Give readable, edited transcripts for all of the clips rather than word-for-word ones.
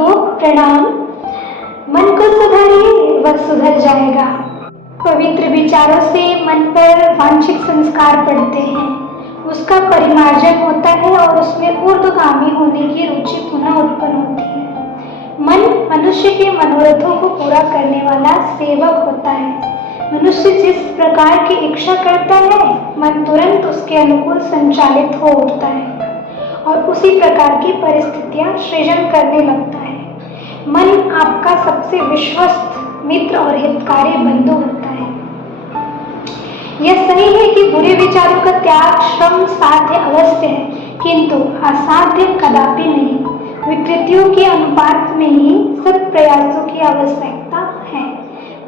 को प्रणाम। मन को सुधारिए, वह सुधर जाएगा। पवित्र विचारों से मन पर वांछित संस्कार पड़ते हैं, उसका परिमार्जन होता है और उसमें ऊर्ध्वगामी होने की रुचि पुनः उत्पन्न होती है। मन मनुष्य के मनोरथों को पूरा करने वाला सेवक होता है। मनुष्य जिस प्रकार की इच्छा करता है, मन तुरंत उसके अनुकूल संचालित हो उठता है और उसी प्रकार की परिस्थितियां सृजन करने लगता है। मन आपका सबसे विश्वस्त मित्र और हितकारी बंधु होता है। यह सही है कि बुरे विचारों का त्याग श्रम साध्य अवश्य है, किंतु असाध्य कदापि नहीं। विकृतियों के अनुपात में ही सत प्रयासों की आवश्यकता है।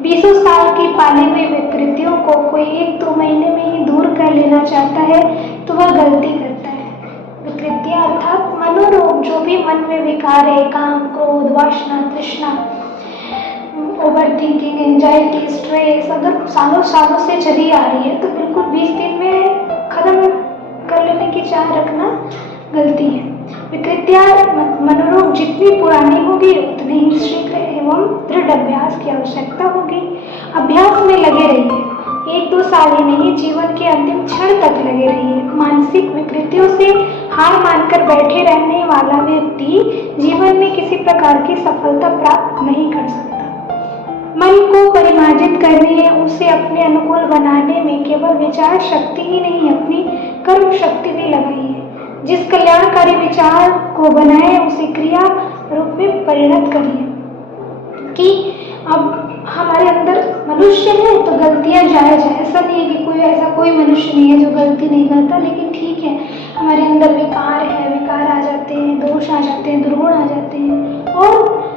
20 साल की पाली हुई विकृतियों को कोई 1-2 महीने में ही दूर कर लेना चाहता है तो वह गलती करता है। विकृतियां अर्थात मनोरोग, जो भी मन में विकार है, काम, क्रोध, वासना, तृष्णा, ओवर थिंकिंग, एंजाइटी, स्ट्रेस, अगर सालों सालों से चली आ रही है तो बिल्कुल 20 दिन में खत्म कर लेने की चाह रखना गलती है। विकृतियां मनोरोग जितनी पुरानी होगी उतने ही शीघ्र एवं दृढ़ अभ्यास की आवश्यकता होगी। अभ्यास में लगे रहिए, 1-2 साल ही नहीं, जीवन के अंतिम क्षण तक लगे रहिए। मानसिक विकृतियों से हार मानकर बैठे रहने वाला व्यक्ति जीवन में किसी प्रकार की सफलता प्राप्त नहीं कर सकता। मन को परिमार्जित करने, उसे अपने अनुकूल बनाने में केवल विचार शक्ति ही नहीं, अपनी कर्म शक्ति भी लगाइए। जिस कल्याणकारी विचार को बनाए उसे क्रिया रूप में परिणत करिए। कि अब हमारे अंदर मनुष्य है तो गलतियां जायज है, ऐसा नहीं है कि ऐसा कोई मनुष्य नहीं है जो गलती नहीं करता, लेकिन ठीक है, हमारे अंदर विकार है, विकार आ जाते हैं, दोष आ जाते हैं, दुर्गुण आ जाते हैं और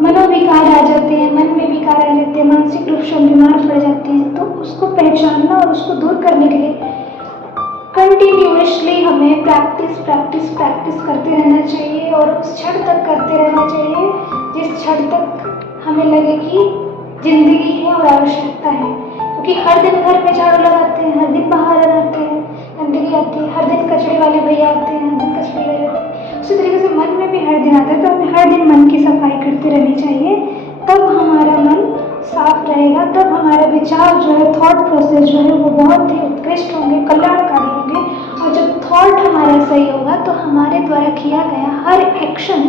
मनोविकार आ जाते हैं, मन में विकार आ जाते हैं, मानसिक रूप से बीमार पड़ जाते हैं। तो उसको पहचानना और उसको दूर करने के लिए कंटिन्यूअसली हमें प्रैक्टिस करते रहना चाहिए और उस क्षण तक करते रहना चाहिए जिस क्षण तक हमें लगे कि जिंदगी है और आवश्यकता है। क्योंकि हर दिन घर में झाड़ू लगाते हैं, हर दिन बाहर आते हैं, गंदगी आती है, हर दिन कचरे वाले भैया आते हैं, हर दिन कचरे ले जाते हैं। उसी तरीके से मन में भी हर दिन आता है, तो हमें हर दिन मन की सफाई करते रहनी चाहिए। तब हमारा मन साफ रहेगा, तब हमारे विचार जो है, थॉट प्रोसेस जो है वो बहुत ही उत्कृष्ट होंगे, कल्याणकारी होंगे। और जब थॉट हमारा सही होगा तो हमारे द्वारा किया गया हर एक्शन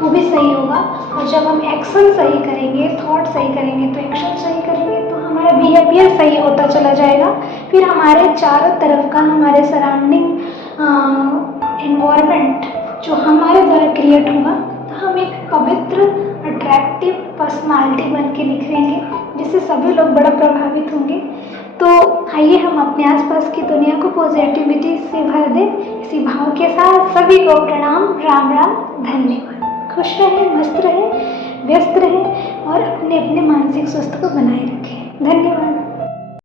वो भी सही होगा। और जब हम एक्शन सही करेंगे, थॉट सही करेंगे, तो एक्शन सही करेंगे तो हमारा बिहेवियर सही होता चला जाएगा। फिर हमारे चारों तरफ का हमारे सराउंडिंग एनवायरनमेंट जो हमारे द्वारा क्रिएट होगा, तो हम एक पवित्र अट्रैक्टिव पर्सनालिटी बन के निखरेंगे, जिससे सभी लोग बड़ा प्रभावित होंगे। तो आइए हम अपने आसपास की दुनिया को पॉजिटिविटी से भर दें। इसी भाव के साथ सभी को प्रणाम, राम राम, धन्यवाद। खुश रहें, मस्त रहें, व्यस्त रहें और अपने अपने मानसिक स्वास्थ्य को बनाए रखें। धन्यवाद।